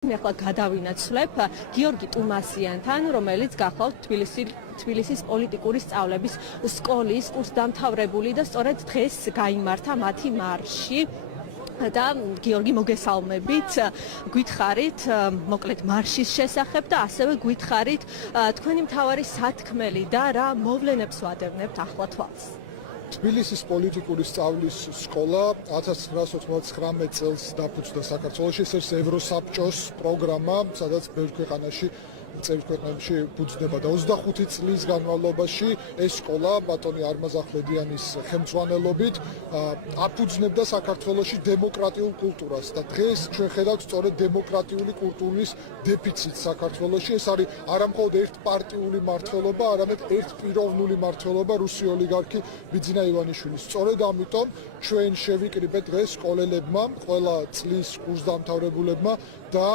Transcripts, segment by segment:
ახლა გადავინაცვლებ გიორგი ტუმასიანთან, რომელიც გახლავთ თბილისის პოლიტიკური სწავლების სკოლის კურსდამთავრებული და სწორედ დღეს გაიმართა მათი მარში. და გიორგი მოგესალმებით, გითხარით მოკლედ მარშის შესახებ და ასევე გითხარით თქვენი მთავარი სათქმელი და რა მოვლენებს ვადევნებთ ახლა თვალს. თბილისის პოლიტიკური სწავლის სკოლა 1999 წელს დაფუძნდა საქართველოში, ეს ევროსაბჭოს პროგრამა, სადაც ბევრ ქვეყანაში წევრ ქვეყნებში ფუძნდება და 25 წლის განმავლობაში ეს სკოლა ბატონი არმაზ ახმედიანის ხელმძღვანელობით აფუძნებდა საქართველოში დემოკრატიულ კულტურას და დღეს ჩვენ ხედავთ სწორედ დემოკრატიული კულტურის დეფიციტს საქართველოში. ეს არის არამხოლოდ ერთპარტიული მმართველობა, არამედ ერთპიროვნული მმართველობა რუსი ოლიგარქი ბიძინა ივანიშვილის. სწორედ ამიტომ ჩვენ შევიკრიბეთ დღეს სკოლელებმა, ყველა წლის კურსდამთავრებულებმა და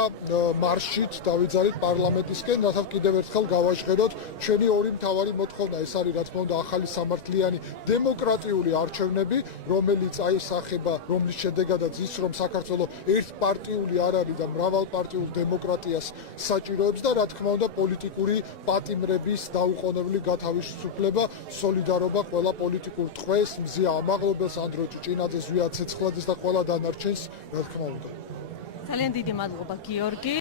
მარშით დავიძალით პარლამენტისკენ, რათა კიდევ ერთხელ გავაჟღეროთ ჩვენი ორი მთავარი მოთხოვნა. ეს არის რა თქმა უნდა ახალი სამართლიანი დემოკრატიული არჩევნები, რომელიც აისახება, რომლის შედეგადაც ის რომ საქართველოს ერთპარტიული არ არის და მრავალპარტიულ დემოკრატიას საჭიროებს და რა თქმა უნდა პოლიტიკური პატიმრების დაუყოვნებლივ გათავისუფლება, სოლიდარობა ყველა პოლიტიკურ ტყვეს, მზია ამაღლობელს, ანდროი ჭიჭინაძეს, ზვია ცეცხლაძეს და ყველა დანარჩენს, რა თქმა უნდა. ძალიან დიდი მადლობა გიორგი.